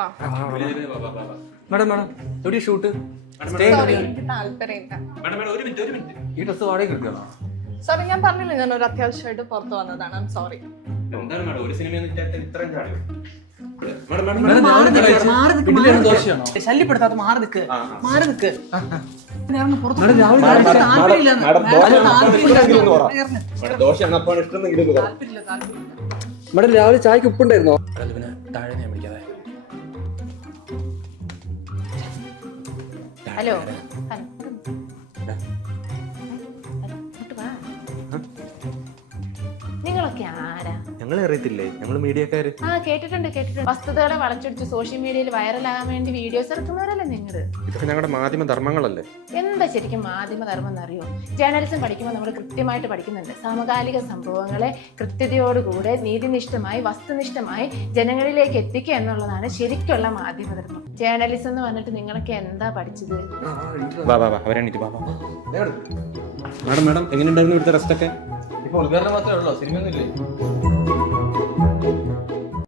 Madam madam എവിടെയാ shoot ഈ dress വാടക സോറി ഞാൻ പറഞ്ഞില്ലേ ഞാൻ ഒരു അത്യാവശ്യമായിട്ട് പുറത്തു വന്നതാണ് സോറി മാഡം രാവിലെ ചായക്ക് ഉപ്പുണ്ടായിരുന്നോ താഴെ ഞാൻ ഹലോ ഹലോ നിങ്ങളൊക്കെയാ ഞങ്ങൾ അറിയത്തില്ലേ ഞങ്ങൾ മീഡിയക്കാർ കേട്ടിട്ടുണ്ട് കേട്ടിട്ടുണ്ട് വസ്തുതകളെ വളച്ചൊടിച്ച് സോഷ്യൽ മീഡിയയിൽ വൈറലാകാൻ വേണ്ടി വീഡിയോസ് ഇറക്കുന്നവരല്ലേ നിങ്ങൾ ഇതൊക്കെ ഞങ്ങളുടെ മാധ്യമ ധർമ്മങ്ങളല്ലേ എന്താ ശരിക്കും മാധ്യമ ധർമ്മം എന്നറിയോ ജേർണലിസം പഠിക്കുമ്പോൾ നമ്മൾ കൃത്യമായിട്ട് പഠിക്കുന്നുണ്ട് സമകാലിക സംഭവങ്ങളെ കൃത്യതയോടുകൂടെ നീതിനിഷ്ഠമായി വസ്തുനിഷ്ഠമായി ജനങ്ങളിലേക്ക് എത്തിക്കുക എന്നുള്ളതാണ് ശരിക്കുള്ള മാധ്യമ ധർമ്മം ജേർണലിസം എന്ന് പറഞ്ഞിട്ട് നിങ്ങളൊക്കെ എന്താ പഠിച്ചത് മാഡം മാഡം എങ്ങനെയുണ്ടായിരുന്നു ഇവിടുത്തെ റെസ്റ്റൊക്കെ volví a rematarlo, así me duele.